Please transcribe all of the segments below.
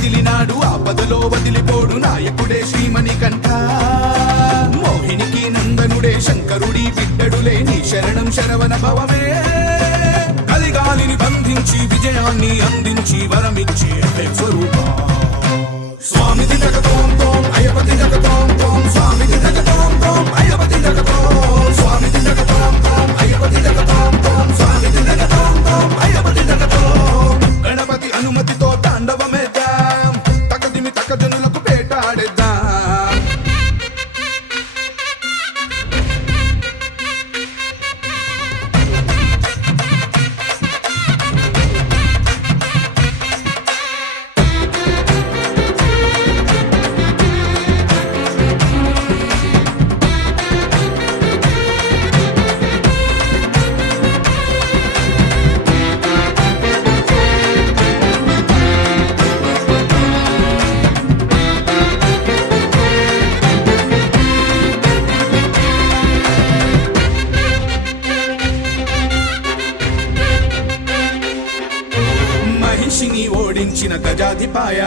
కదిలినాడు ఆపదలో వదిలిపోడు నాయకుడే శ్రీమణికంఠ మోహినికి నందనుడే శంకరుడి బిడ్డడులే నీ శరణం శరవణ భవమే కలిగాలిని బంధించి విజయాన్ని అందించి వరమిచ్చి స్వరూపా స్వామిది జగతోం తోం అయ్యపతి జగతోం తోం స్వామిది జగతోం తోం అయ్యపతి జగతోం స్వామిది జగతోం తోం అయ్యపతి జగతోం తోం స్వామిది జగతోం తోం అయ్యపతి జగతోం గణపతి అనుమతితో తాండవమేద్దాం తకదిమి తకజనులకు పేటాడేద్దాం మనిషిని ఓడించిన గజాధిపాయ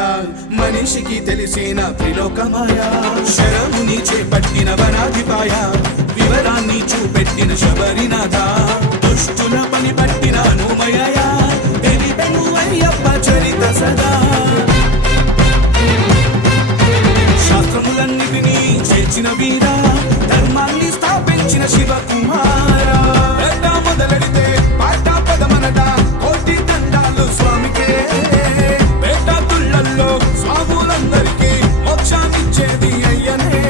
మనిషికి తెలిసిన త్రిలోకమాయ శరముని చేపట్టిన వనాధిపాయ వివరాన్ని చూపెట్టిన శబరినాథ దుష్టుల పని పట్టిన అనుమయ తెలిపెను అయ్యప్ప చరిత సదా శాస్త్రములన్నిటినీ చేర్చిన వీరా ధర్మాన్ని స్థాపించిన శివకుమారా మొదలెడితే పాట పదమనట కోటి దండాలు స్వామికే పేట తుళ్ళల్లో స్వాములందరికీ మోక్షాన్నిచ్చేది అయ్యనే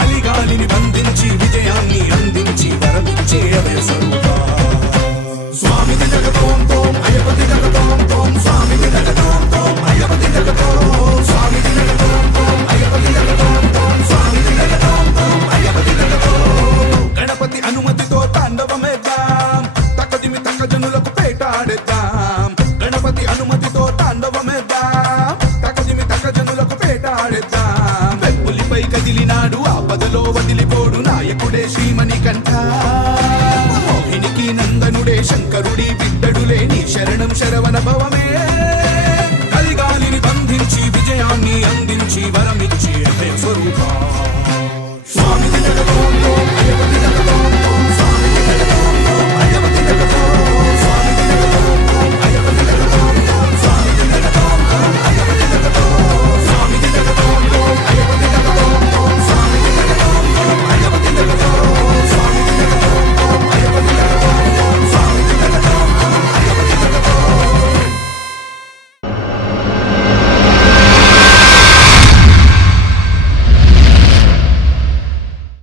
కలిగాలిని బంధించి విజయాన్ని అందించి వరమిచ్చే అభయ స్వరూపా స్వామిది జగతోం తోం అయ్యపతి జగతోం తోం స్వామిది జగతోం తోం అయ్యపతి జగతోం స్వామిది జగతోం తోం అయ్యపతి జగతోం తోం స్వామిది జగతోం తోం అయ్యపతి జగతోం గణపతి అనుమతితో తాండవమేద్దాం తకదిమి తకజనులకు పేటాడేద్దాం గణపతి అనుమతితో తాండవమేద్దాం తకదిమి తకజనులకు పేటాడేద్దాం వెప్పులిపై కదిలినాడు ఆపదలో వదిలిపోడు నాయకుడే శ్రీమణికంఠ మోహినికి నందనుడే శంకరుడి బిడ్డడులే నీ శరణం శరవణ భవమే కలిగాలిని బంధించి విజయాన్ని అందించి వరమిచ్చి